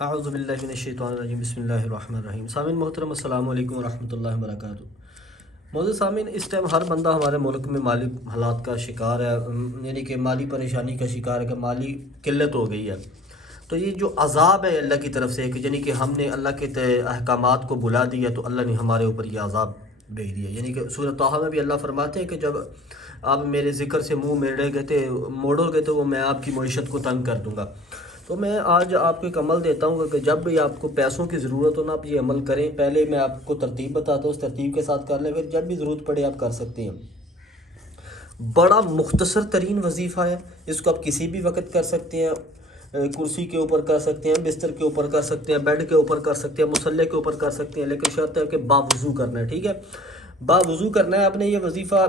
اعوذ باللہ من الشیطان الرجیم، بسم اللہ الرحمن الرحیم۔ سامعین محترم، السلام علیکم ورحمۃ اللہ وبرکاتہ۔ معزز سامعین، اس ٹائم ہر بندہ ہمارے ملک میں مالی حالات کا شکار ہے، یعنی کہ مالی پریشانی کا شکار ہے، کہ مالی قلت ہو گئی ہے۔ تو یہ جو عذاب ہے اللہ کی طرف سے، کہ یعنی کہ ہم نے اللہ کے احکامات کو بھلا دیا تو اللہ نے ہمارے اوپر یہ عذاب بھیج دیا۔ یعنی کہ سورۃ طٰہٰ میں بھی اللہ فرماتے ہیں کہ جب آپ میرے ذکر سے منہ موڑو گے تو وہ میں آپ کی معیشت کو تنگ کر دوں گا۔ تو میں آج آپ کو ایک عمل دیتا ہوں کہ جب بھی آپ کو پیسوں کی ضرورت ہو نا، آپ یہ عمل کریں۔ پہلے میں آپ کو ترتیب بتاتا ہوں، اس ترتیب کے ساتھ کر لیں، پھر جب بھی ضرورت پڑے آپ کر سکتے ہیں۔ بڑا مختصر ترین وظیفہ ہے، اس کو آپ کسی بھی وقت کر سکتے ہیں، کرسی کے اوپر کر سکتے ہیں، بستر کے اوپر کر سکتے ہیں، بیڈ کے اوپر کر سکتے ہیں، مصلی کے اوپر کر سکتے ہیں، لیکن شرط ہے کہ باوضو کرنا ہے، ٹھیک ہے؟ باوضو کرنا ہے آپ نے یہ وظیفہ،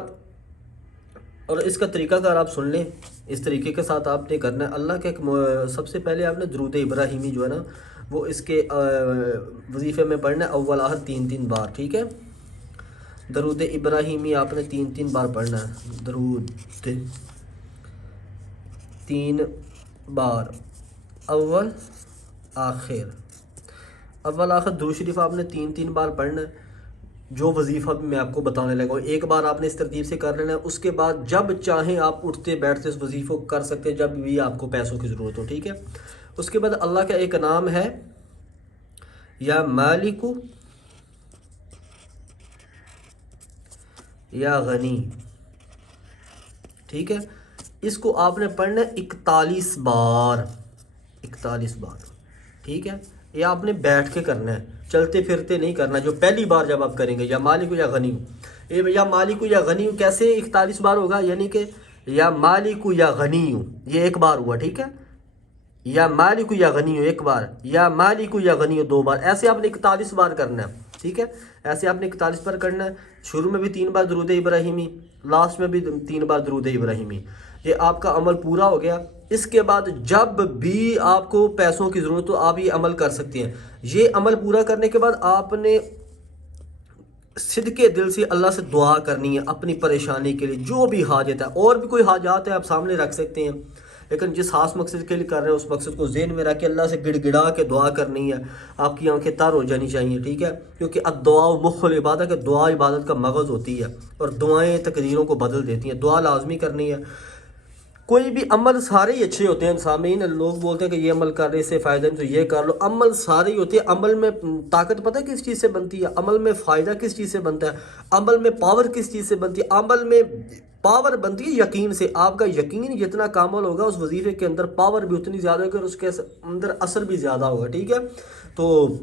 اور اس کا طریقہ کار آپ سن لیں۔ اس طریقے کے ساتھ آپ نے کرنا ہے۔ اللہ کے سب سے پہلے آپ نے درود ابراہیمی جو ہے نا، وہ اس کے وظیفے میں پڑھنا ہے، اول آخر 3 بار، ٹھیک ہے؟ درود ابراہیمی آپ نے 3 بار پڑھنا ہے، درود 3 بار، اول آخر درود شریف آپ نے 3 بار پڑھنا ہے۔ جو وظیفہ بھی میں آپ کو بتانے لگا ہوں، ایک بار آپ نے اس ترتیب سے کر لینا ہے۔ اس کے بعد جب چاہیں آپ اٹھتے بیٹھتے اس وظیفے کو کر سکتے ہیں، جب بھی آپ کو پیسوں کی ضرورت ہو، ٹھیک ہے؟ اس کے بعد اللہ کا ایک نام ہے یا مالک یا غنی، ٹھیک ہے؟ اس کو آپ نے پڑھنا ہے 41 بار، ٹھیک ہے؟ یہ آپ نے بیٹھ کے کرنا ہے، چلتے پھرتے نہیں کرنا۔ جو پہلی بار جب آپ کریں گے، یا مالک یا غنی، یا مالک یا غنی کیسے 41 بار ہوگا؟ یعنی کہ یا مالک یا غنی، یہ ایک بار ہوا، ٹھیک ہے؟ یا مالک یا غنی ایک بار، یا مالک یا غنی 2 بار، ایسے آپ نے 41 بار کرنا ہے، ٹھیک ہے؟ ایسے آپ نے 41 بار کرنا ہے۔ شروع میں بھی 3 بار درود ابراہیمی، لاسٹ میں بھی 3 بار درود ابراہیمی۔ یہ آپ کا عمل پورا ہو گیا۔ اس کے بعد جب بھی آپ کو پیسوں کی ضرورت ہو، آپ یہ عمل کر سکتے ہیں۔ یہ عمل پورا کرنے کے بعد آپ نے صدقے دل سے اللہ سے دعا کرنی ہے اپنی پریشانی کے لیے، جو بھی حاجت ہے۔ اور بھی کوئی حاجات ہے آپ سامنے رکھ سکتے ہیں، لیکن جس خاص مقصد کے لیے کر رہے ہیں اس مقصد کو ذہن میں رکھ کے اللہ سے گڑ گڑا کے دعا کرنی ہے۔ آپ کی آنکھیں تر ہو جانی چاہیے، ٹھیک ہے؟ کیونکہ الدعاء مخ العبادہ، کہ دعا عبادت کا مغز ہوتی ہے، اور دعائیں تقدیروں کو بدل دیتی ہیں۔ دعا لازمی کرنی ہے۔ کوئی بھی عمل سارے ہی اچھے ہوتے ہیں سامعین، لوگ بولتے ہیں کہ یہ عمل کر رہے، اس سے فائدہ نہیں تو یہ کر لو۔ عمل سارے ہی ہوتے ہیں۔ عمل میں طاقت پتہ کس چیز سے بنتی ہے؟ عمل میں فائدہ کس چیز سے بنتا ہے؟ عمل میں پاور کس چیز سے بنتی ہے؟ عمل میں پاور بنتی ہے یقین سے۔ آپ کا یقین جتنا کامل ہوگا، اس وظیفے کے اندر پاور بھی اتنی زیادہ ہوگی، اور اس کے اندر اثر بھی زیادہ ہوگا، ٹھیک ہے؟ تو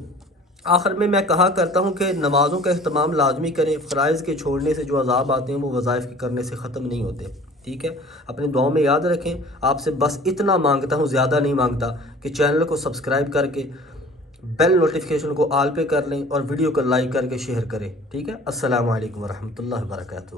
آخر میں کہا کرتا ہوں کہ نمازوں کا اہتمام لازمی کریں۔ فرائض کے چھوڑنے سے جو عذاب آتے ہیں وہ وظائف کے کرنے سے ختم نہیں ہوتے، ٹھیک ہے؟ اپنی دعاؤں میں یاد رکھیں۔ آپ سے بس اتنا مانگتا ہوں، زیادہ نہیں مانگتا، کہ چینل کو سبسکرائب کر کے بیل نوٹیفیکیشن کو آل پہ کر لیں، اور ویڈیو کو لائک کر کے شیئر کریں، ٹھیک ہے؟ السلام علیکم ورحمۃ اللہ وبرکاتہ۔